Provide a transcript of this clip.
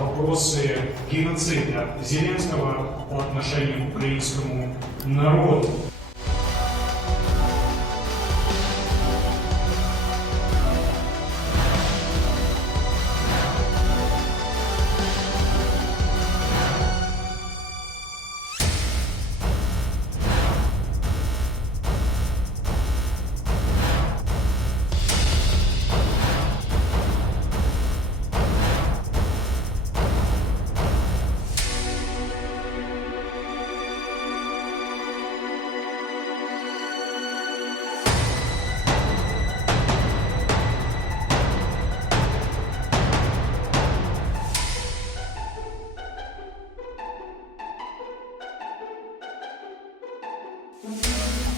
вопросы геноцида Зеленского по отношению к украинскому народу. Música